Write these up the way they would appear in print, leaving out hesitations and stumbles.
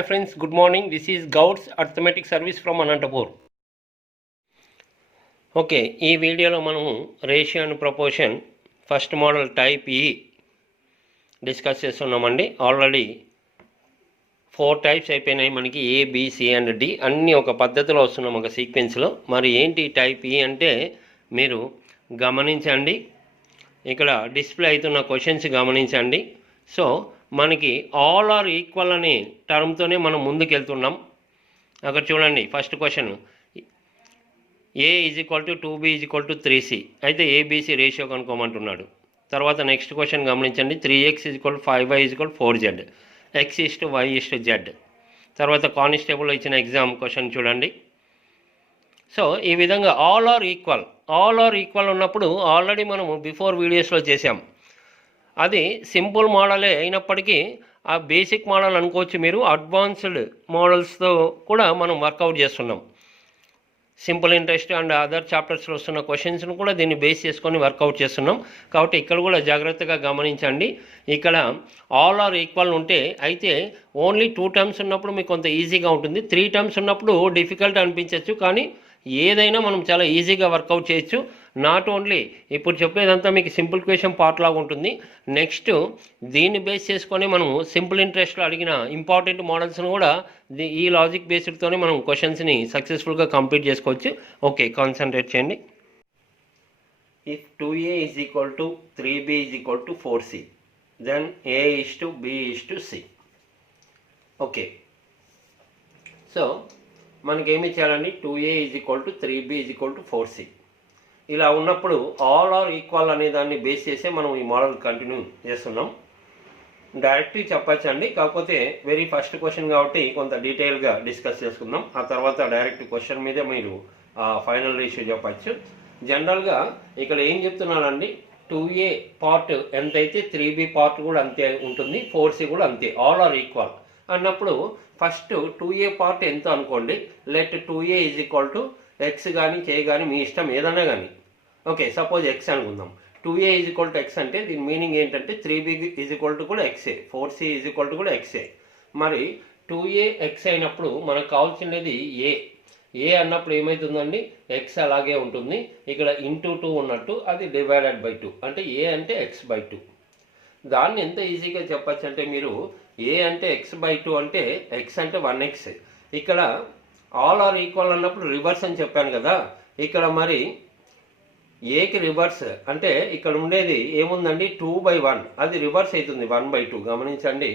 Hi friends, good morning. This is Gauds Arithmetic Service from Anantapur. Okay, ఈ వీడియోలో మనము ratio and proportion first model type ఈ discuss చేస్తున్నామండి. Already 4 types అయిపోయినాయి మనకి, ఏ, బి, సి అండ్ డి అన్నీ ఒక పద్ధతిలో వస్తున్నాం ఒక సీక్వెన్స్లో. మరి ఏంటి టైప్ ఈ అంటే మీరు గమనించండి, ఇక్కడ డిస్ప్లే అవుతున్న క్వశ్చన్స్ గమనించండి. సో మనకి ఆల్ ఆర్ ఈక్వల్ అనే టర్మ్తోనే మనం ముందుకెళ్తున్నాం. అక్కడ చూడండి, first question A is equal to 2b is equal to 3c అయితే ఏబీసీ రేషియో కనుక్కోమంటున్నాడు. తర్వాత నెక్స్ట్ క్వశ్చన్ గమనించండి, 3x is equal 5y is equal 4z, x is to y is to z. తర్వాత కానిస్టేబుల్లో ఇచ్చిన ఎగ్జామ్ క్వశ్చన్ చూడండి. So ఈ విధంగా all are equal ఉన్నప్పుడు already మనము బిఫోర్ వీడియోస్లో చేసాం. అది సింపుల్ మోడలే అయినప్పటికీ ఆ బేసిక్ మోడల్ అనుకోవచ్చు మీరు. అడ్వాన్స్డ్ మోడల్స్తో కూడా మనం వర్కౌట్ చేస్తున్నాం. సింపుల్ ఇంట్రెస్ట్ అండ్ అదర్ చాప్టర్స్లో వస్తున్న క్వశ్చన్స్ను కూడా దీన్ని బేస్ చేసుకొని వర్కౌట్ చేస్తున్నాం. కాబట్టి ఇక్కడ కూడా జాగ్రత్తగా గమనించండి. ఇక్కడ ఆల్ ఆర్ ఈక్వల్ ఉంటే అయితే ఓన్లీ 2 టర్మ్స్ ఉన్నప్పుడు మీకు కొంత ఈజీగా ఉంటుంది. 3 టర్మ్స్ ఉన్నప్పుడు డిఫికల్ట్ అనిపించవచ్చు, కానీ ఏదైనా మనం చాలా ఈజీగా వర్కౌట్ చేయొచ్చు. నాట్ ఓన్లీ ఇప్పుడు చెప్పేదంతా మీకు సింపుల్ క్వశ్చన్ పార్ట్ లాగా ఉంటుంది. నెక్స్ట్ దీన్ని బేస్ చేసుకొని మనం సింపుల్ ఇంట్రెస్ట్లో అడిగిన ఇంపార్టెంట్ మోడల్స్ను కూడా ఈ లాజిక్ బేస్డ్తోనే మనం క్వశ్చన్స్ని సక్సెస్ఫుల్గా కంప్లీట్ చేసుకోవచ్చు. ఓకే, కాన్సన్ట్రేట్ చేయండి. If 2a is equal to 3b is equal to 4c then a is to b is to c. Okay, so మనకేమి ఇచ్చారండి, 2a is equal to 3b is equal to 4c. ఇలా ఉన్నప్పుడు all are equal అనే దాన్ని base చేసే మనం ఈ model continue చేస్తున్నాం. డైరెక్ట్గా చెప్పచ్చండి, కాకపోతే వెరీ ఫస్ట్ క్వశ్చన్ కాబట్టి కొంత డీటెయిల్గా డిస్కస్ చేసుకుందాం. ఆ తర్వాత డైరెక్ట్ క్వశ్చన్ మీదే మీరు ఫైనల్ రేషియో చెప్పచ్చు. జనరల్గా ఇక్కడ ఏం చెప్తున్నానండి, 2a పార్ట్ ఎంతైతే 3b పార్ట్ కూడా అంతే ఉంటుంది, 4c కూడా అంతే. ఆల్ ఆర్ ఈక్వల్ అన్నప్పుడు ఫస్ట్ 2a పార్ట్ ఎంత అనుకోండి. Let 2a is equal to X కానీ కే కానీ మీ ఇష్టం ఏదైనా కానీ. ఓకే, సపోజ్ ఎక్స్ అనుకుందాం. 2a is equal to X అంటే దీని మీనింగ్ ఏంటంటే 3b ఈజ్ ఈక్వల్ టు కూడా x, 4c is equal to కూడా ఎక్సే. మరి 2a ఎక్స్ అయినప్పుడు మనకు కావాల్సినది ఏ అన్నప్పుడు ఏమవుతుందండి, ఎక్స్ అలాగే ఉంటుంది. ఇక్కడ ఇంటూ 2 ఉన్నట్టు అది డివైడెడ్ బై 2 అంటే ఏ అంటే ఎక్స్ బై 2. దాన్ని ఎంత ఈజీగా చెప్పచ్చు అంటే మీరు ఏ అంటే ఎక్స్ బై 2 అంటే ఎక్స్ అంటే 1x. ఇక్కడ ఆల్ ఆర్ ఈక్వల్ అన్నప్పుడు రివర్స్ అని చెప్పాను కదా. ఇక్కడ మరి ఏకి రివర్స్ అంటే ఇక్కడ ఉండేది ఏముందండి, 2/1 అది రివర్స్ అవుతుంది 1/2. గమనించండి,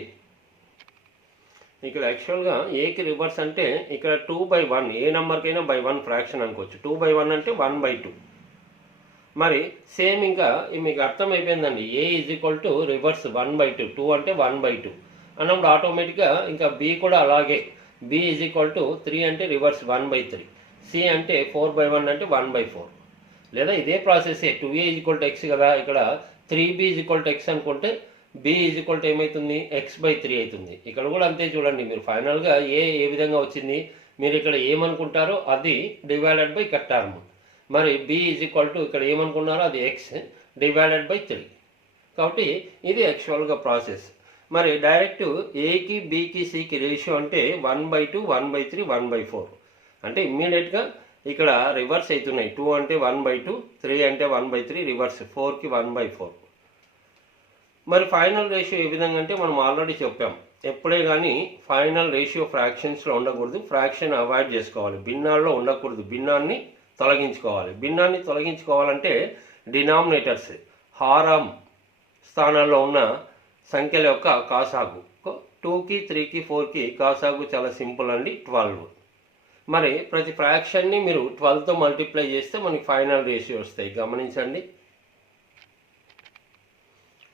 ఇక్కడ యాక్చువల్గా ఏకి రివర్స్ అంటే ఇక్కడ 2/1, ఏ నెంబర్కైనా బై 1 ఫ్రాక్షన్ అనుకోవచ్చు. 2/1 అంటే 1/2. మరి సేమ్ ఇంకా మీకు అర్థమైపోయిందండి, ఏ ఈజ్ ఈక్వల్ టు రివర్స్ 1/2, 2 అంటే 1/2 అన్నప్పుడు ఆటోమేటిక్గా ఇంకా బి కూడా అలాగే. బి ఈజ్ ఈక్వల్ టు 3 అంటే రివర్స్ 1/3, సి అంటే 4/1 అంటే 1/4. లేదా ఇదే ప్రాసెసే 2a is equal to X కదా, ఇక్కడ 3b is equal to X అనుకుంటే b ఈజ్ ఈక్వల్ టు ఏమవుతుంది, x/3 అవుతుంది. ఇక్కడ కూడా అంతే చూడండి, మీరు ఫైనల్గా ఏ విధంగా వచ్చింది మీరు ఇక్కడ ఏమనుకుంటారో అది డివైడెడ్ బై టర్మ్. మరి b ఈజ్ ఈక్వల్ టు ఇక్కడ ఏమనుకున్నారో అది x డివైడెడ్ బై 3. కాబట్టి ఇది యాక్చువల్గా ప్రాసెస్. మరి డైరెక్ట్ ఏకి బికి సికి రేషియో అంటే 1/2, 1/3, 1/4 అంటే ఇమ్మీడియట్గా ఇక్కడ రివర్స్ అవుతున్నాయి. 2 అంటే 1/2, 3 అంటే 1/3, రివర్స్ 4కి 1/4. మరి ఫైనల్ రేషియో ఏ విధంగా అంటే మనం ఆల్రెడీ చెప్పాం, ఎప్పుడే కానీ ఫైనల్ రేషియో ఫ్రాక్షన్స్లో ఉండకూడదు, ఫ్రాక్షన్ అవాయిడ్ చేసుకోవాలి. భిన్నాల్లో ఉండకూడదు, భిన్నాన్ని తొలగించుకోవాలి. భిన్నాన్ని తొలగించుకోవాలంటే డినామినేటర్స్ హారం స్థానాల్లో ఉన్న సంఖ్యల యొక్క కాసాగు 2కి 3కి 4కి కాసాగు చాలా సింపుల్ అండి, 12. మరి ప్రతి ఫ్రాక్షన్ని మీరు 12తో మల్టిప్లై చేస్తే మనకి ఫైనల్ రేషియో వస్తాయి. గమనించండి.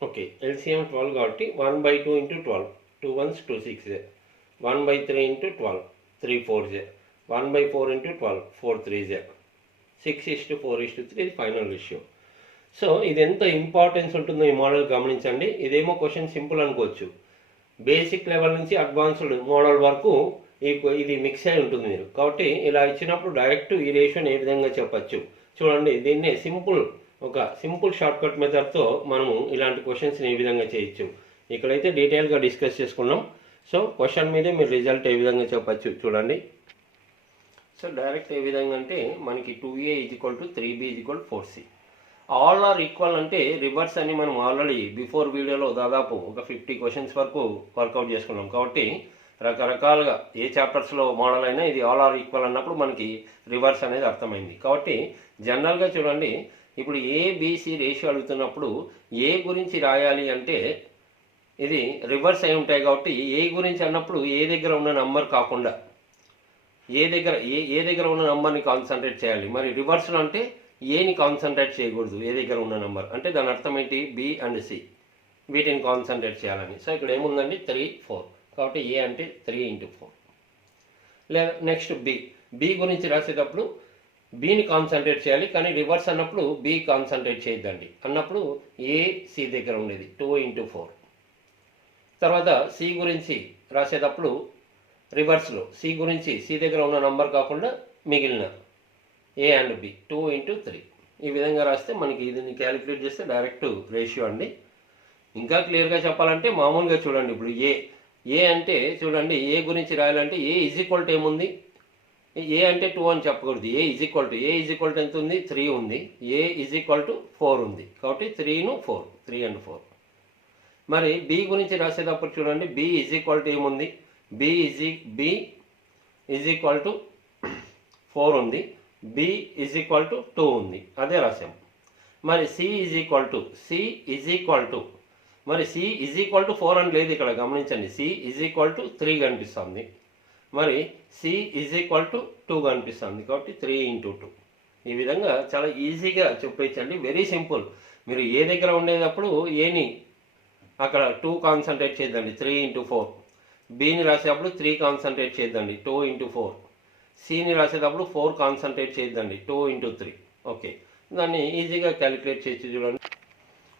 ఓకే, ఎల్సిఎం 12 కాబట్టి 1/2 into 12, 2 1s 2 6, 1/3 into 12, 3 4s, 1/4 into 12, 4 3s, 6:4:3 ఇది ఫైనల్ రేషియో. సో ఇది ఎంత ఇంపార్టెన్స్ ఉంటుందో ఈ మోడల్ గమనించండి. ఇదేమో క్వశ్చన్ సింపుల్ అనుకోవచ్చు, బేసిక్ లెవెల్ నుంచి అడ్వాన్స్డ్ మోడల్ వరకు ఇది మిక్స్ అయి ఉంటుంది మీరు. కాబట్టి ఇలా ఇచ్చినప్పుడు డైరెక్ట్ ఈ రేషియోని ఏ విధంగా చెప్పచ్చు చూడండి. దీన్నే సింపుల్ షార్ట్కట్ మెథడ్తో మనము ఇలాంటి క్వశ్చన్స్ని ఏ విధంగా చేయొచ్చు ఇక్కడైతే డీటెయిల్గా డిస్కస్ చేసుకున్నాం. సో క్వశ్చన్ మీదే మీరు రిజల్ట్ ఏ విధంగా చెప్పచ్చు చూడండి. సో డైరెక్ట్ ఏ విధంగా అంటే మనకి 2a = 3b = 4c. All are equal అంటే రివర్స్ అని మనం ఆల్రెడీ బిఫోర్ వీడియోలో దాదాపు ఒక 50 క్వశ్చన్స్ వరకు వర్కౌట్ చేసుకున్నాం. కాబట్టి రకరకాలుగా ఏ చాప్టర్స్లో మోడల్ అయినా ఇది ఆల్ ఆర్ ఈక్వల్ అన్నప్పుడు మనకి రివర్స్ అనేది అర్థమైంది. కాబట్టి జనరల్గా చూడండి, ఇప్పుడు ఏబిసి రేషియో అడుగుతున్నప్పుడు ఏ గురించి రాయాలి అంటే ఇది రివర్స్ అయి ఉంటాయి. కాబట్టి ఏ గురించి అన్నప్పుడు ఏ దగ్గర ఉన్న నంబర్ కాకుండా ఏ దగ్గర ఉన్న నంబర్ని కాన్సన్ట్రేట్ చేయాలి. మరి రివర్స్లో అంటే ఏని కాన్సన్ట్రేట్ చేయకూడదు. ఏ దగ్గర ఉన్న నంబర్ అంటే దాని అర్థం ఏంటి, బి అండ్ సి వీటిని కాన్సన్ట్రేట్ చేయాలని. సో ఇక్కడ ఏముందండి 3, 4. కాబట్టి ఏ అంటే 3 × 4. లేదా నెక్స్ట్ బి గురించి రాసేటప్పుడు బిని కాన్సన్ట్రేట్ చేయాలి, కానీ రివర్స్ అన్నప్పుడు బి కాన్సన్ట్రేట్ చేయొద్దండి. అన్నప్పుడు ఏ సి దగ్గర ఉండేది 2 × 4. తర్వాత సి గురించి రాసేటప్పుడు రివర్స్లో సి గురించి సి దగ్గర ఉన్న నంబర్ కాకుండా మిగిలిన ఏ అండ్ బి 2 × 3. ఈ విధంగా రాస్తే మనకి దీన్ని క్యాలిక్యులేట్ చేస్తే డైరెక్ట్ రేషియో అండి. ఇంకా క్లియర్గా చెప్పాలంటే మామూలుగా చూడండి, ఇప్పుడు ఏ అంటే చూడండి, ఏ గురించి రాయాలంటే ఏ = ఏముంది, ఏ అంటే 2 అని చెప్పకూడదు. ఏ = ఎంత ఉంది, 3 ఉంది. ఏ = 4 ఉంది. కాబట్టి 3 and 4. మరి బి గురించి రాసేటప్పుడు చూడండి, బి = ఏముంది, బి = 4 ఉంది. బి = 2 ఉంది. అదే రాసాం. మరి సి మరి సి = 4 అని లేదు ఇక్కడ, గమనించండి. సి = 3 కనిపిస్తుంది. మరి సి = 2 కనిపిస్తుంది. కాబట్టి 3 × 2. ఈ విధంగా చాలా ఈజీగా చెప్పేయచ్చండి. Very simple. మీరు ఏ దగ్గర ఉండేటప్పుడు ఏని అక్కడ 2 కాన్సన్ట్రేట్ చేద్దండి, 3 × 4. బిని రాసేటప్పుడు 3 కాన్సన్ట్రేట్ చేద్దండి, 2 × 4. సిని రాసేటప్పుడు 4 కాన్సన్ట్రేట్ చేద్దండి, 2 × 3. ఓకే, దాన్ని ఈజీగా క్యాలిక్యులేట్ చేయొచ్చు చూడండి.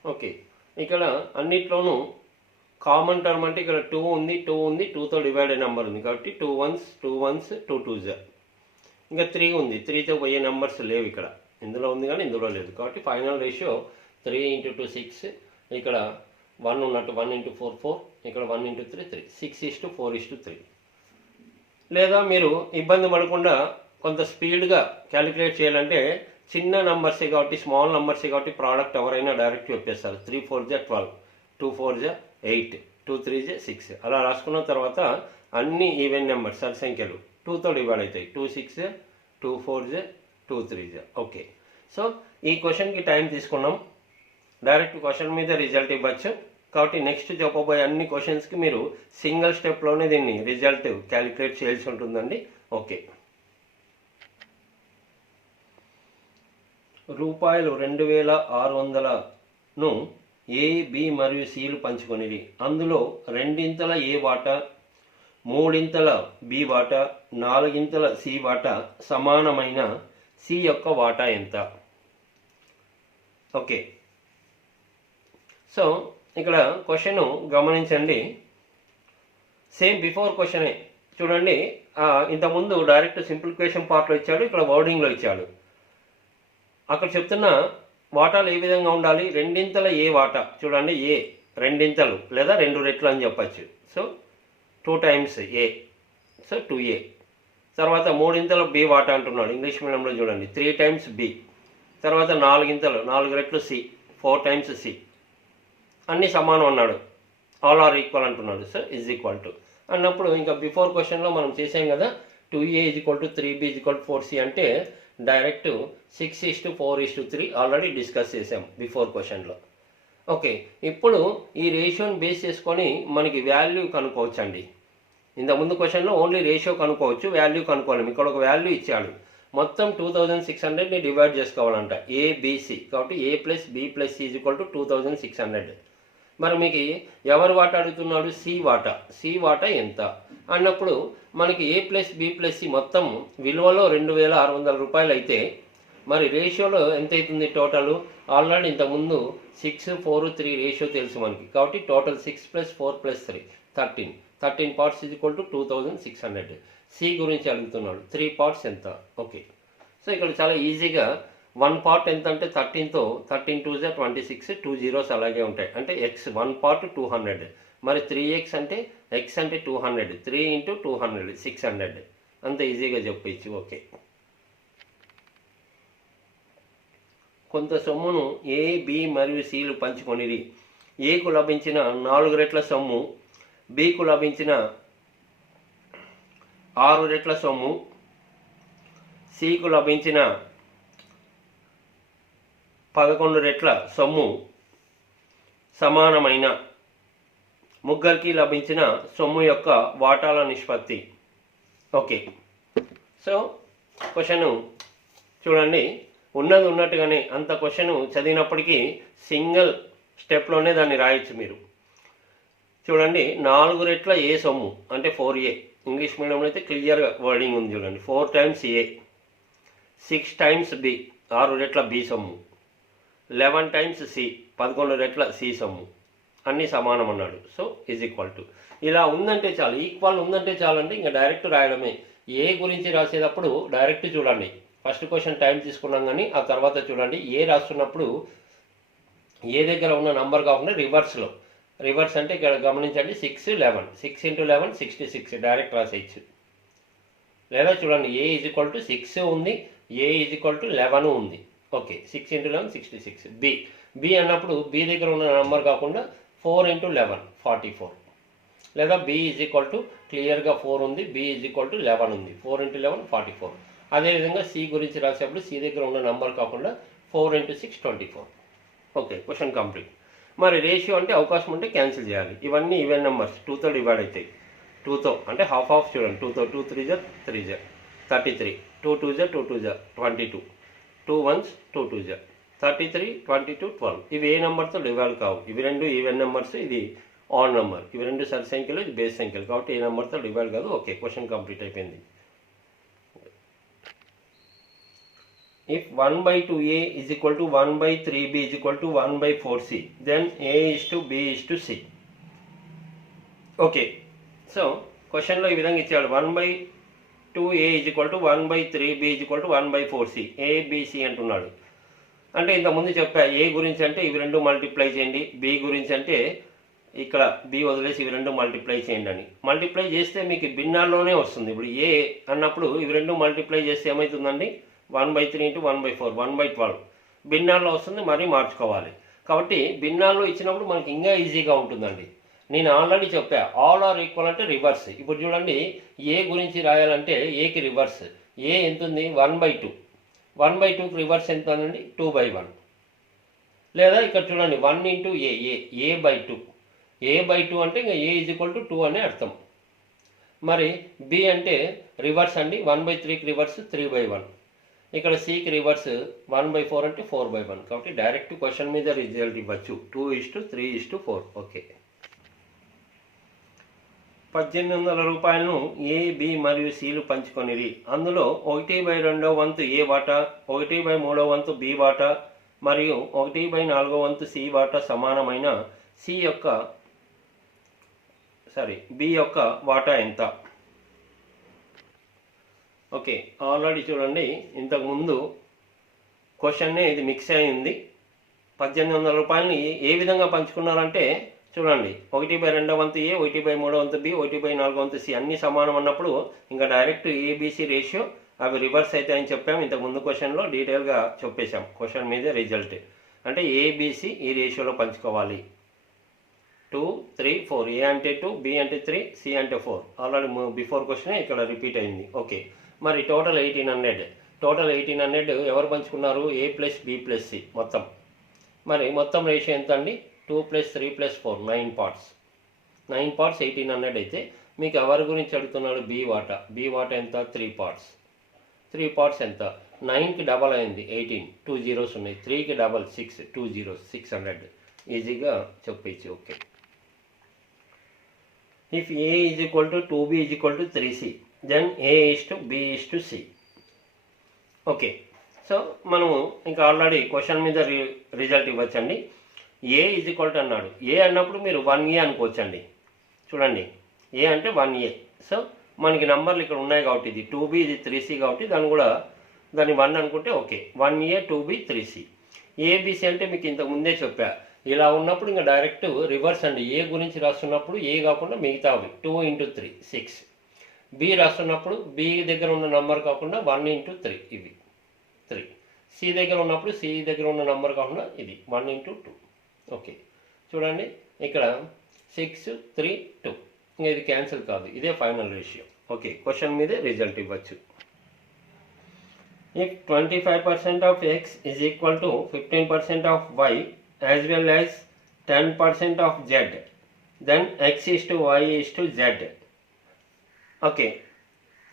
ఓకే, ఇక్కడ అన్నిట్లోనూ కామన్ టర్మ్ అంటే ఇక్కడ 2 ఉంది, 2తో డివైడ్ అయ్యే నెంబర్ ఉంది. కాబట్టి 2 1s, 2 1s, 2 2s. ఇంకా 3 ఉంది, 3తో పోయే నెంబర్స్ లేవు ఇక్కడ. ఇందులో ఉంది కానీ ఇందులో లేదు. కాబట్టి ఫైనల్ రేషియో 3 × 2 6. ఇక్కడ 1 ఉన్నట్టు 1 × 4 4. ఇక్కడ 1 × 3 3. 6:4:3. లేదా మీరు ఇబ్బంది పడకుండా కొంత స్పీడ్గా క్యాలిక్యులేట్ చేయాలంటే చిన్న నంబర్సే కాబట్టి, స్మాల్ నంబర్సే కాబట్టి ప్రోడక్ట్ ఎవరైనా డైరెక్ట్ చెప్పేస్తారు. 3 4s 12, 2 4s 8, 2 3s 6. అలా రాసుకున్న తర్వాత అన్ని ఈవెన్ నెంబర్స్ సరి సంఖ్యలు 2తో డివైడ్ అవుతాయి. 2 6, 2 4s, 2 3s. ఓకే, సో ఈ క్వశ్చన్కి టైం తీసుకున్నాం. డైరెక్ట్ క్వశ్చన్ మీద రిజల్ట్ ఇవ్వచ్చు. కాబట్టి నెక్స్ట్ చెప్పబోయే అన్ని క్వశ్చన్స్కి మీరు సింగిల్ స్టెప్లోనే దీన్ని రిజల్ట్ క్యాలిక్యులేట్ చేయాల్సి ఉంటుందండి. ఓకే, ₹2600ను ఏ, బి మరియు సిలు పంచుకొనిది. అందులో 2 ఏ వాటా, 3 బి వాటా, 4 సి వాటా సమానమైన సి యొక్క వాటా ఎంత? ఓకే, సో ఇక్కడ క్వశ్చన్ గమనించండి. సేమ్ బిఫోర్ క్వశ్చనే చూడండి. ఇంతకుముందు డైరెక్ట్ సింప్లిఫికేషన్ పార్ట్లో ఇచ్చాడు, ఇక్కడ వర్డింగ్లో ఇచ్చాడు. అక్కడ చెప్తున్న వాటాలు ఏ విధంగా ఉండాలి. 2 ఏ వాటా చూడండి, ఏ 2 లేదా 2 రెట్లు అని చెప్పచ్చు. సో 2 times ఏ, సో 2a. తర్వాత 3 బి వాటా అంటున్నాడు. ఇంగ్లీష్ మీడియంలో చూడండి 3 times బి. తర్వాత 4 రెట్లు సి, 4 times సి. అన్నీ సమానం అన్నాడు, ఆల్ ఆర్ ఈక్వల్ అంటున్నాడు. సో = అన్నప్పుడు ఇంకా బిఫోర్ క్వశ్చన్లో మనం చేసాం కదా, 2a = 3b = 4c అంటే డైరెక్ట్ 6:4:3 ఆల్రెడీ డిస్కస్ చేసాం బిఫోర్ క్వశ్చన్లో. ఓకే, ఇప్పుడు ఈ రేషియోని బేస్ చేసుకొని మనకి వాల్యూ కనుక్కోవచ్చండి. ఇంతకుముందు క్వశ్చన్లో ఓన్లీ రేషియో కనుక్కోవచ్చు, వాల్యూ కనుక్కోలేము. ఇక్కడ ఒక వాల్యూ ఇచ్చాడు, మొత్తం 2600ని డివైడ్ చేసుకోవాలంట ఏబిసి. కాబట్టి a + b + c = 2600. మరి మీకు ఎవరు వాటా అడుగుతున్నాడు, సి వాటా ఎంత అన్నప్పుడు మనకి a + b + c మొత్తం విలువలో ₹2600 అయితే మరి రేషియోలో ఎంత అవుతుంది టోటల్? ఆల్రెడీ ఇంతకుముందు 6 4 3 రేషియో తెలుసు మనకి. కాబట్టి టోటల్ 6 + 4 + 3 13 parts = 2600. సి గురించి అడుగుతున్నాడు, 3 parts ఎంత? ఓకే, సో ఇక్కడ చాలా ఈజీగా 1 part ఎంత అంటే 13తో 13 2s 26, 2 zeros అలాగే ఉంటాయి. అంటే x 1 part 200. మరి 3x అంటే ఎక్స్ అంటే 200, 3 ఇంటూ 200 600, అంత ఈజీగా చెప్పచ్చు. ఓకే, కొంత సొమ్మును ఏ, బి మరియు సిలు పంచుకొనిరి. ఏకు లభించిన 4 రెట్ల సొమ్ము, బికు లభించిన 6 రెట్ల సొమ్ము, సికు లభించిన 11 రెట్ల సొమ్ము సమానమైన ముగ్గురికి లభించిన సొమ్ము యొక్క వాటాల నిష్పత్తి. ఓకే, సో క్వశ్చన్ చూడండి, ఉన్నది ఉన్నట్టుగానే అంత క్వశ్చన్ చదివినప్పటికీ సింగిల్ స్టెప్లోనే దాన్ని రాయొచ్చు మీరు. చూడండి, 4 రెట్ల ఏ సొమ్ము అంటే 4A, ఇంగ్లీష్ మీడియంలో అయితే క్లియర్గా వర్డింగ్ ఉంది చూడండి. 4 టైమ్స్ ఏ, 6 టైమ్స్ బి 6 రెట్ల బి సొమ్ము, 11 టైమ్స్ సి 11 రెట్ల సి సొమ్ము, అన్నీ సమానం అన్నాడు. సో ఈజ్ ఈక్వల్ టు, ఇలా ఉందంటే చాలు, ఈక్వల్ ఉందంటే చాలండి, ఇంకా డైరెక్ట్ రాయడమే. ఏ గురించి రాసేటప్పుడు డైరెక్ట్ చూడండి, ఫస్ట్ క్వశ్చన్ టైం తీసుకున్నాం కానీ ఆ తర్వాత చూడండి ఏ రాస్తున్నప్పుడు ఏ దగ్గర ఉన్న నంబర్ కాకుండా రివర్స్లో, రివర్స్ అంటే ఇక్కడ గమనించండి 6 11, 6 ఇంటూ 11 66 డైరెక్ట్ రాసేయచ్చు. లేదా చూడండి ఏ ఈజ్ ఈక్వల్ టు 6 ఉంది, ఏ ఈజ్ ఈక్వల్ టు 11 ఉంది. Okay, 6 into 11 66. బి అన్నప్పుడు బి దగ్గర ఉన్న నంబర్ కాకుండా 4 ఇంటూ 11 44. లేదా బి ఈజ్ ఈక్వల్ టు క్లియర్గా 4 ఉంది, బి ఈజ్ ఈక్వల్ టు 11 ఉంది, 4 ఇంటూ 11 44. అదేవిధంగా సి గురించి రాసేటప్పుడు సి దగ్గర ఉన్న నంబర్ కాకుండా 4 ఇంటూ 6 24. Okay, question complete. మరి రేషియో అంటే అవకాశం ఉంటే క్యాన్సిల్ చేయాలి. ఇవన్నీ ఈవెన్ నెంబర్స్ 2తో డివైడ్ అవుతాయి. 2తో అంటే హాఫ్ హాఫ్ చూడండి, 2తో 2 3 జా 3 జా 33, 2 2 జా 2 2 జా 22, 2 1s 2 2 జా 33, 22 12. ఇవి ఏ నెంబర్తో డివైడ్ కావు. ఇవి రెండు ఈవెన్ నెంబర్స్, ఇది ఆడ్ నెంబర్. ఇవి రెండు సరి సంఖ్యలు, ఇది బేస్ సంఖ్యలు, కాబట్టి ఏ నెంబర్తో డివైడ్ కాదు. ఓకే, క్వశ్చన్ కంప్లీట్ అయిపోయింది. If 1/2a is equal to 1/3b is equal to 1/4c, then a is to b is to c. Okay, so క్వశ్చన్లో ఈ విధంగా ఇచ్చాడు, 1/2a is equal to 1/3b is equal to 1/4c, abc అంటున్నాడు. అంటే ఇంతకుముందు చెప్పా ఏ గురించి అంటే ఇవి రెండు మల్టిప్లై చేయండి, బి గురించి అంటే ఇక్కడ బి వదిలేసి ఇవి రెండు మల్టిప్లై చేయండి అని. మల్టిప్లై చేస్తే మీకు భిన్నాల్లోనే వస్తుంది. ఇప్పుడు ఏ అన్నప్పుడు ఇవి రెండు మల్టిప్లై చేస్తే ఏమవుతుందండి, 1/3 ఇంటూ 1/4 1/12 భిన్నాల్లో వస్తుంది, మరీ మార్చుకోవాలి. కాబట్టి భిన్నాల్లో ఇచ్చినప్పుడు మనకి ఇంకా ఈజీగా ఉంటుందండి. నేను ఆల్రెడీ చెప్పా ఆల్ ఆర్ ఈక్వల్ అంటే రివర్స్. ఇప్పుడు చూడండి ఏ గురించి రాయాలంటే ఏకి రివర్స్, ఏ ఎంత ఉంది 1/2, 1/2కి రివర్స్ ఎంత అండి 2/1. లేదా ఇక్కడ చూడండి 1 ఇంటూ ఏ/2, ఏ/2 అంటే ఇంకా ఏ ఈజ్ ఈక్వల్ టు 2 అనే అర్థం. మరి బి అంటే రివర్స్ అండి, 1/3కి రివర్స్ 3/1. ఇక్కడ సికి రివర్స్ 1/4 అంటే 4/1. కాబట్టి డైరెక్ట్ క్వశ్చన్ మీద రిజల్ట్ ఇవ్వచ్చు, 2:3:4. ఓకే, 1800 రూపాయలను ఏ, బి మరియు సిలు పంచుకొనిరి. అందులో 1/2 వంతు ఏ వాటా, 1/3 వంతు బి వాటా మరియు 1/4 వంతు సి వాటా సమానమైన బి యొక్క వాటా ఎంత? ఓకే, ఆల్రెడీ చూడండి ఇంతకుముందు క్వశ్చన్నే ఇది మిక్స్ అయింది. 1800 రూపాయలని ఏ విధంగా పంచుకున్నారంటే చూడండి 1/2 వంతు ఏ, 1/3 వంతు బి, 1/4 వంతు సి అన్నీ సమానం అన్నప్పుడు ఇంకా డైరెక్ట్ ఏబిసి రేషియో అవి రివర్స్ అయితే అని చెప్పాము. ఇంతకుముందు క్వశ్చన్లో డీటెయిల్గా చెప్పేశాం. క్వశ్చన్ మీద రిజల్ట్ అంటే ఏబిసి ఈ రేషియోలో పంచుకోవాలి. 2 3 4, ఏ అంటే 2, బి అంటే 3, సి అంటే 4. ఆల్రెడీ బిఫోర్ క్వశ్చనే ఇక్కడ రిపీట్ అయింది. ఓకే, మరి టోటల్ 1800 ఎవరు పంచుకున్నారు, ఏ ప్లస్ బి ప్లస్ సి మొత్తం. మరి మొత్తం రేషియో ఎంత అండి, 2 + 3 + 4 9 పార్ట్స్. 9 పార్ట్స్ 1800 అయితే మీకు ఎవరి గురించి అడుగుతున్నాడు, బి వాటా ఎంత 3 పార్ట్స్. 3 పార్ట్స్ ఎంత, 9కి డబల్ అయింది 18, 2 zeros ఉన్నాయి, 3కి డబల్ 6, 2 zeros 600 ఈజీగా చెప్పచ్చు. Okay, if a is equal to 2b is equal to 3c, then a is to b is to c. Okay, so మనము ఇంకా ఆల్రెడీ క్వశ్చన్ మీద రిజల్ట్ ఇవ్వచ్చండి. ఏ ఈజ్ ఈక్వల్ టు అన్నాడు, a అన్నప్పుడు మీరు 1a అనుకోవచ్చండి. చూడండి ఏ అంటే 1a. సో మనకి నంబర్లు ఇక్కడ ఉన్నాయి కాబట్టి ఇది 2b ఇది 3c కాబట్టి దాన్ని 1 అనుకుంటే okay, 1a 2b 3c. ABC అంటే మీకు ఇంతకు ముందే చెప్పా, ఇలా ఉన్నప్పుడు ఇంకా డైరెక్ట్ రివర్స్ అండి. ఏ గురించి రాస్తున్నప్పుడు ఏ కాకుండా మిగతావి 2 × 3 6. బి రాస్తున్నప్పుడు బి దగ్గర ఉన్న నంబర్ కాకుండా 1 × 3 ఇవి 3. సి దగ్గర ఉన్నప్పుడు సి దగ్గర ఉన్న నంబర్ కాకుండా ఇది 1 × 2. ఓకే చూడండి ఇక్కడ 6 3 2. ఇంకా ఇది క్యాన్సిల్ కాదు, ఇదే ఫైనల్ రేషియో. ఓకే క్వశ్చన్ మీదే రిజల్ట్ ఇవ్వచ్చు. If 25% of x is equal to 15% of y as well as 10% of z, then x is to y is to z. Okay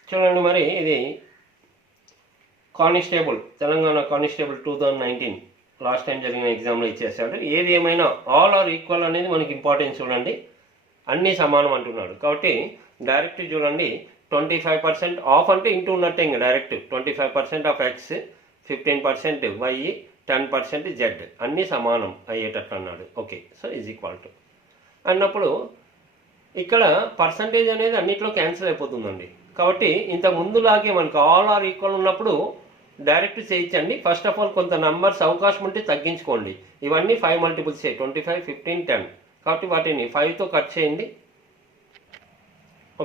చూడండి, మరి ఇది constable Telangana constable 2019 last time జరిగిన ఎగ్జామ్లో ఇచ్చేసాడు. ఏది ఏమైనా ఆల్ ఆర్ ఈక్వల్ అనేది మనకి ఇంపార్టెన్స్ చూడండి. అన్నీ సమానం అంటున్నాడు కాబట్టి డైరెక్ట్ చూడండి 25% ఆఫ్ అంటే ఇంటూ ఉన్నట్టే ఇంకా direct 25% of x, 15% y, 10% z అన్నీ సమానం అయ్యేటట్టు అన్నాడు. Okay so is equal to అన్నప్పుడు ఇక్కడ పర్సంటేజ్ అనేది అన్నిట్లో క్యాన్సిల్ అయిపోతుందండి. కాబట్టి ఇంత ముందులాగే మనకు ఆల్ ఆర్ ఈక్వల్ ఉన్నప్పుడు డైరెక్ట్ చేయించండి. ఫస్ట్ ఆఫ్ ఆల్ కొంత నంబర్స్ అవకాశం ఉంటే తగ్గించుకోండి. ఇవన్నీ 5 మల్టిపుల్స్ 25, 15, 10 కాబట్టి వాటిని 5తో కట్ చేయండి.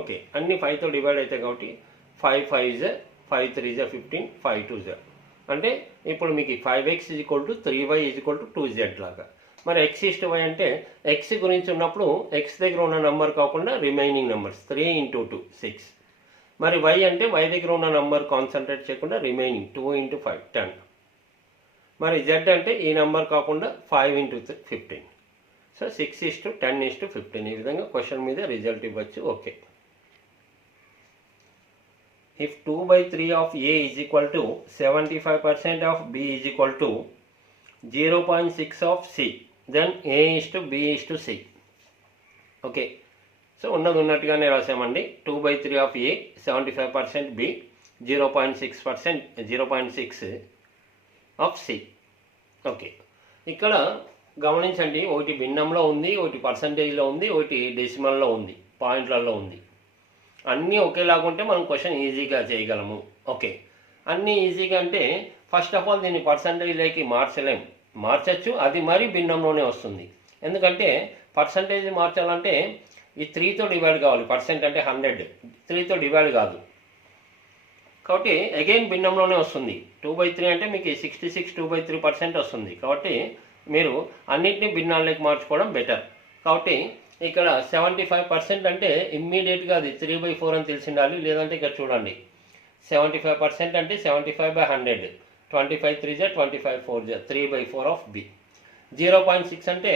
ఓకే అన్నీ 5తో డివైడ్ అవుతాయి కాబట్టి 5 5 5 3 15 5 2 అంటే ఇప్పుడు మీకు 5x = 3y = 2z లాగా. మరి x is to y అంటే x గురించి ఉన్నప్పుడు x దగ్గర ఉన్న నెంబర్ కాకుండా రిమైనింగ్ నెంబర్స్ 3 × 2 6. మరి y అంటే y దగ్గర ఉన్న నెంబర్ కాన్సన్ట్రేట్ చేయకుండా రిమైనింగ్ 2 × 5 10. మరి z అంటే ఈ నెంబర్ కాకుండా 5 × 15. So 6 is to 10 is to 15. ఈ విధంగా క్వశ్చన్ మీద రిజల్ట్ ఇవ్వచ్చు. Okay if 2/3 of a is equal to 75% of b is equal to 0.6 of c, then a is to b is to c. Okay so ఉన్నది ఉన్నట్టుగానే రాసామండి. 2/3 of a 75% b 0.6 of c. Okay ఇక్కడ గమనించండి, ఒకటి భిన్నంలో ఉంది, ఒకటి పర్సంటేజ్లో ఉంది, ఒకటి డెసిమల్లో ఉంది, పాయింట్లలో ఉంది. అన్నీ ఒకేలాగా ఉంటే మనం క్వశ్చన్ ఈజీగా చేయగలము. ఓకే అన్నీ ఈజీగా అంటే ఫస్ట్ ఆఫ్ ఆల్ దీన్ని పర్సంటేజ్లోకి మార్చచ్చు, అది మరీ భిన్నంలోనే వస్తుంది. ఎందుకంటే పర్సంటేజ్ మార్చాలంటే ఈ 3తో డివైడ్ కావాలి. పర్సెంట్ అంటే 100, 3తో డివైడ్ కాదు కాబట్టి అగైన్ భిన్నంలోనే వస్తుంది. 2/3 అంటే మీకు 66 2/3% వస్తుంది. కాబట్టి మీరు అన్నింటినీ భిన్నాల్లోకి మార్చుకోవడం బెటర్. కాబట్టి ఇక్కడ 75% అంటే ఇమ్మీడియట్గా అది 3/4 అని తెలిసి ఉండాలి. లేదంటే ఇక్కడ చూడండి 75% అంటే 75/100, 25 3 25 4 3/4 ఆఫ్ బి. 0.6 అంటే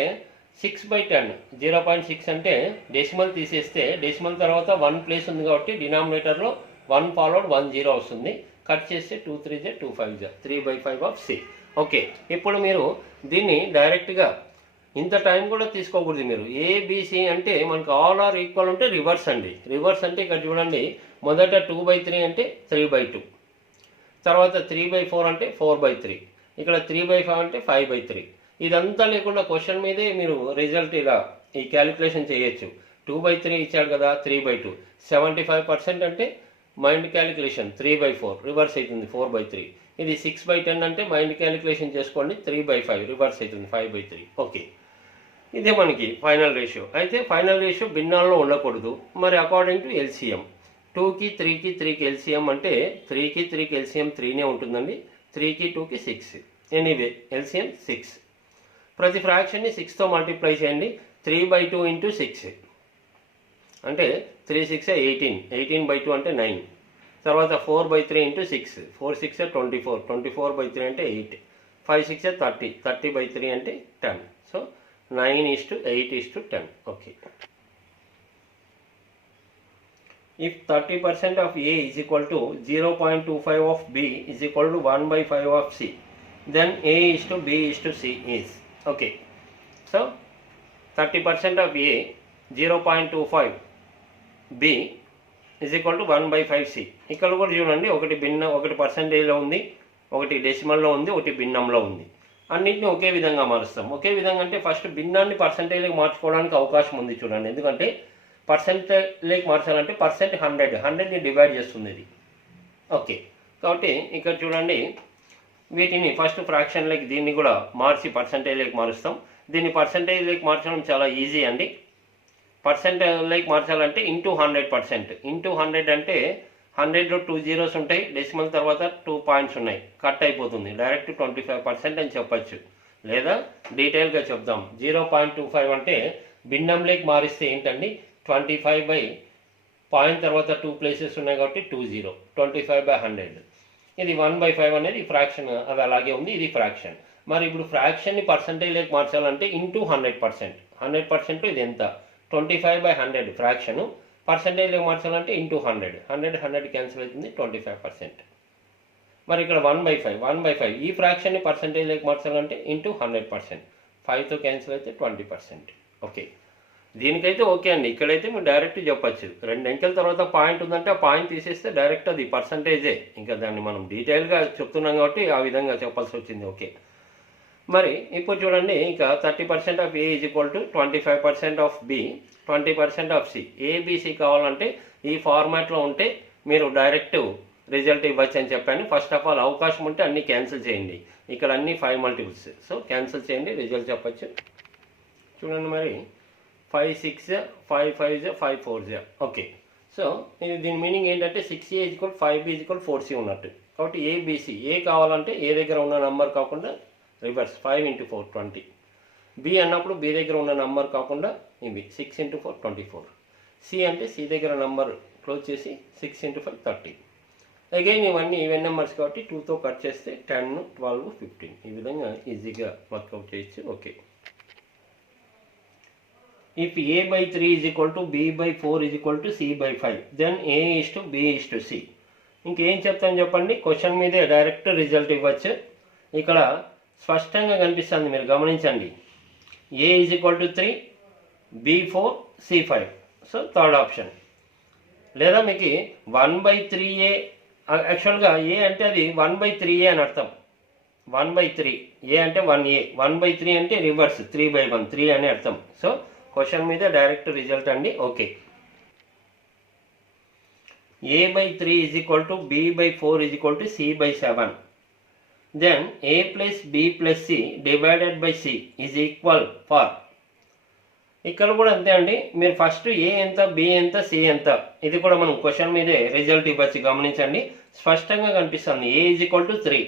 6/10. 0.6 అంటే డెసిమల్ తీసేస్తే డెసిమల్ తర్వాత 1 ప్లేస్ ఉంది కాబట్టి డినామినేటర్లో 1 ఫాలోడ్ 1 0 వస్తుంది. కట్ చేస్తే 2 3 2 5 3/5 ఆఫ్ సి. ఓకే ఇప్పుడు మీరు దీన్ని డైరెక్ట్గా ఇంత టైం కూడా తీసుకోకూడదు. మీరు ఏబిసి అంటే మనకు ఆల్ ఆర్ ఈక్వల్ ఉంటే రివర్స్ అండి. రివర్స్ అంటే ఇక్కడ చూడండి మొదట 2/3 అంటే 3/2, తర్వాత 3/4 అంటే 4/3, ఇక్కడ 3/5 అంటే 5/3. ఇదంతా లేకుండా క్వశ్చన్ మీదే మీరు రిజల్ట్ ఇలా ఈ క్యాలిక్యులేషన్ చేయొచ్చు. 2/3 ఇచ్చాడు కదా 3/2, 75% అంటే మైండ్ క్యాలిక్యులేషన్ 3/4 రివర్స్ అవుతుంది 4/3. ఇది 6/10 అంటే మైండ్ క్యాలిక్యులేషన్ చేసుకోండి 3/5 రివర్స్ అవుతుంది 5/3. ఓకే ఇదే మనకి ఫైనల్ రేషియో. అయితే ఫైనల్ రేషియో భిన్నాల్లో ఉండకూడదు. మరి అకార్డింగ్ టు ఎల్సిఎం 2కి 3కి 3కి ఎల్సిఎం అంటే 3కి 3కి ఎల్సిఎం 3నే ఉంటుందండి. 3కి 2కి 6. Anyway LCM 6. ప్రతి ఫ్రాక్షన్ని 6తో మల్టిప్లై చేయండి. 3/2 × 6 అంటే 3 6 18, 18/2 అంటే 9. తర్వాత 4/3 × 6, 4 6 24, 24/3 అంటే 8, 5 6 30, 30/3 అంటే 10. So 9:8:10. Okay if 30% of a is equal to 0.25 of b is equal to 1/5 of c, then a is to b is to c is. Okay so 30% of a 0.25 b is equal to 1/5 c. ఇక్కడ కూడా చూడండి ఒకటి పర్సంటేజ్లో ఉంది, ఒకటి డెసిమల్లో ఉంది, ఒకటి భిన్నంలో ఉంది. అన్నింటినీ ఒకే విధంగా మారుస్తాం. ఒకే విధంగా అంటే ఫస్ట్ భిన్నాన్ని పర్సంటేజ్లోకి మార్చుకోవడానికి అవకాశం ఉంది చూడండి. ఎందుకంటే పర్సంటేజ్లోకి మార్చాలంటే 100ని డివైడ్ చేస్తుంది ఇది. ఓకే కాబట్టి ఇక్కడ చూడండి వీటిని ఫస్ట్ ఫ్రాక్షన్లోకి దీన్ని కూడా మార్చి పర్సంటేజ్లోకి మారుస్తాం. దీన్ని పర్సంటేజ్లోకి మార్చడం చాలా ఈజీ అండి. పర్సెంటేజ్లోకి మార్చాలంటే ఇంటూ 100%. ఇంటూ 100 అంటే 100లో 2 జీరోస్ ఉంటాయి, డెసిమల్ తర్వాత 2 పాయింట్స్ ఉన్నాయి, కట్ అయిపోతుంది. డైరెక్ట్ 25% అని చెప్పచ్చు. లేదా డీటెయిల్గా చెప్దాం. 0.25 అంటే భిన్నంలోకి మారిస్తే ఏంటండి 25 పాయింట్ తర్వాత 2 ప్లేసెస్ ఉన్నాయి కాబట్టి 20, 25/100. ఇది 1/5 అనేది ఫ్రాక్షన్, అది అలాగే ఉంది, ఇది ఫ్రాక్షన్. మరి ఇప్పుడు ఫ్రాక్షన్ని పర్సంటేజ్లోకి మార్చాలంటే ఇంటూ 100%. 100% ఇది ఎంత 25/100 ఫ్రాక్షను. పర్సంటేజ్లోకి మార్చాలంటే ఇంటూ 100 క్యాన్సిల్ అవుతుంది, 25%. మరి ఇక్కడ 1/5 ఈ ఫ్రాక్షన్ని పర్సంటేజ్లోకి మార్చాలంటే ఇంటూ 100%. 5తో క్యాన్సిల్ అయితే 20%. ఓకే, దీనికైతే ఓకే అండి. ఇక్కడైతే మీరు డైరెక్ట్ చెప్పచ్చు. 2 అంకెల తర్వాత పాయింట్ ఉందంటే ఆ పాయింట్ తీసేస్తే డైరెక్ట్ అది పర్సంటేజే. ఇంకా దాన్ని మనం డీటెయిల్గా చెప్తున్నాం కాబట్టి ఆ విధంగా చెప్పాల్సి వచ్చింది. ఓకే, మరి ఇప్పుడు చూడండి, ఇంకా 30% of A is equal to 25% of B, 20% of C. A B C కావాలంటే ఈ ఫార్మాట్లో ఉంటే మీరు డైరెక్ట్ రిజల్ట్ ఇవ్వచ్చు అని చెప్పాను. ఫస్ట్ ఆఫ్ ఆల్ అవకాశం ఉంటే అన్నీ క్యాన్సిల్ చేయండి. ఇక్కడ అన్ని 5 మల్టిపుల్స్, సో క్యాన్సిల్ చేయండి, రిజల్ట్ చెప్పచ్చు. చూడండి, మరి 5 6 5 5 5 4. ఓకే, సో ఇది దీని మీనింగ్ ఏంటంటే 6A is equal 5B is equal 4C ఉన్నట్టు. కాబట్టి ఏబిసి, ఏ కావాలంటే ఏ దగ్గర ఉన్న నంబర్ కాకుండా రివర్స్ 5 × 4 20. బి అన్నప్పుడు బి దగ్గర ఉన్న నంబర్ కాకుండా ఇవి 6 × 4 24. సి అంటే సి దగ్గర నంబర్ క్లోజ్ చేసి 6 × 5 30. అగైన్ ఇవన్నీ ఈవెన్ నెంబర్స్ కాబట్టి 2తో కట్ చేస్తే 10 12 15. ఈ విధంగా ఈజీగా వర్కౌట్ చేయొచ్చు. Okay, if A/3 is equal to B/4 is equal to C/5, then A is to B is to C. ఇంకేం చెప్తాను చెప్పండి, క్వశ్చన్ మీదే డైరెక్ట్ రిజల్ట్ ఇవ్వచ్చు. ఇక్కడ స్పష్టంగా కనిపిస్తుంది, మీరు గమనించండి. A is equal to 3, B4, C5. So third option. లేదా మీకు 1/3A, యాక్చువల్గా ఏ అంటే అది 1/3A అని అర్థం. 1/3 ఏ అంటే 1A, 1/3 అంటే రివర్స్ 3/1, 3 అని అర్థం. సో క్వశ్చన్ మీద డైరెక్ట్ రిజల్ట్ అండి. Okay, A/3 is equal to B/4 is equal to C/7. Then A + B + C divided by C is equal for. ఇక్కడ కూడా అంతే అండి. మీరు ఫస్ట్ ఏ ఎంత, బి ఎంత, సి ఎంత, ఇది కూడా మనం క్వశ్చన్ మీదే రిజల్ట్ ఇవ్వచ్చు. గమనించండి, స్పష్టంగా కనిపిస్తుంది. ఏ ఈజ్ ఈక్వల్ టు 3,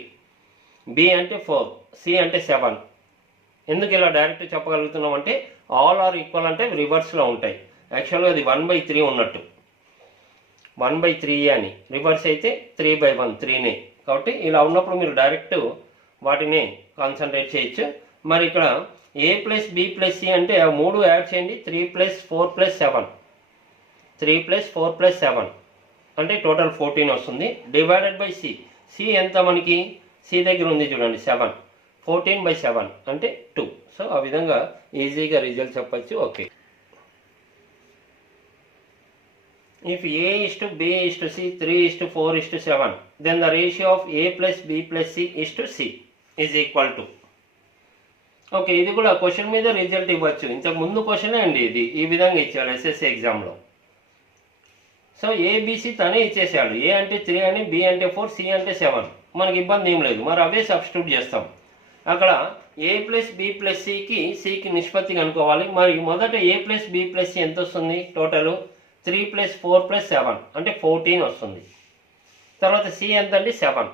బి అంటే 4, సి అంటే 7. ఎందుకు ఇలా డైరెక్ట్ చెప్పగలుగుతున్నాం అంటే ఆల్ ఆర్ ఈక్వల్ అంటే రివర్స్లో ఉంటాయి. యాక్చువల్గా అది 1/3 ఉన్నట్టు, 1/3 అని. రివర్స్ అయితే 3/1, 3నే. కాబట్టి ఇలా ఉన్నప్పుడు మీరు డైరెక్ట్ వాటిని కాన్సన్ట్రేట్ చేయొచ్చు. మరి ఇక్కడ A + B + C అంటే ఆ 3 యాడ్ చేయండి. 3 + 4 + 7, 3 + 4 + 7 అంటే టోటల్ 14 వస్తుంది. డివైడెడ్ బై C, C ఎంత మనకి, C దగ్గర ఉంది చూడండి 7, 14/7 అంటే 2. సో ఆ విధంగా ఈజీగా రిజల్ట్ చెప్పచ్చు. Okay, if A is to B is to C, 3 is to 4 is to 7, then the ratio of A + B + C is to C is equal to. Okay, ఇది కూడా క్వశ్చన్ మీద రిజల్ట్ ఇవ్వచ్చు. ఇంతకు ముందు క్వశ్చనే అండి ఇది, ఈ విధంగా ఇచ్చాడు ఎస్ఎస్సి ఎగ్జామ్లో. సో ఏబిసి తనే ఇచ్చేసాడు. ఏ అంటే 3 అని, బి అంటే 4, సి అంటే 7. మనకి ఇబ్బంది ఏం లేదు. మరి అవే సబ్స్టిట్యూట్ చేస్తాం. అక్కడ A + B + Cకి నిష్పత్తి కనుక్కోవాలి. మరి మొదట A + B + C ఎంత వస్తుంది టోటల్, 3 + 4 + 7 అంటే 14 వస్తుంది. తర్వాత C ఎంత అంటే 7.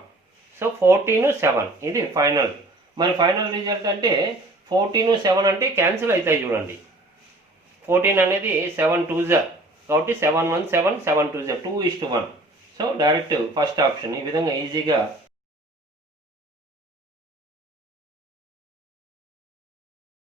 సో 14, 7 ఇది ఫైనల్. మరి ఫైనల్ రిజల్ట్ అంటే 14, 7 అంటే క్యాన్సిల్ అవుతాయి చూడండి. 14 అనేది 7 2s కాబట్టి 7 1 7 7 2s 2:1. So direct first option. ఈ విధంగా ఈజీగా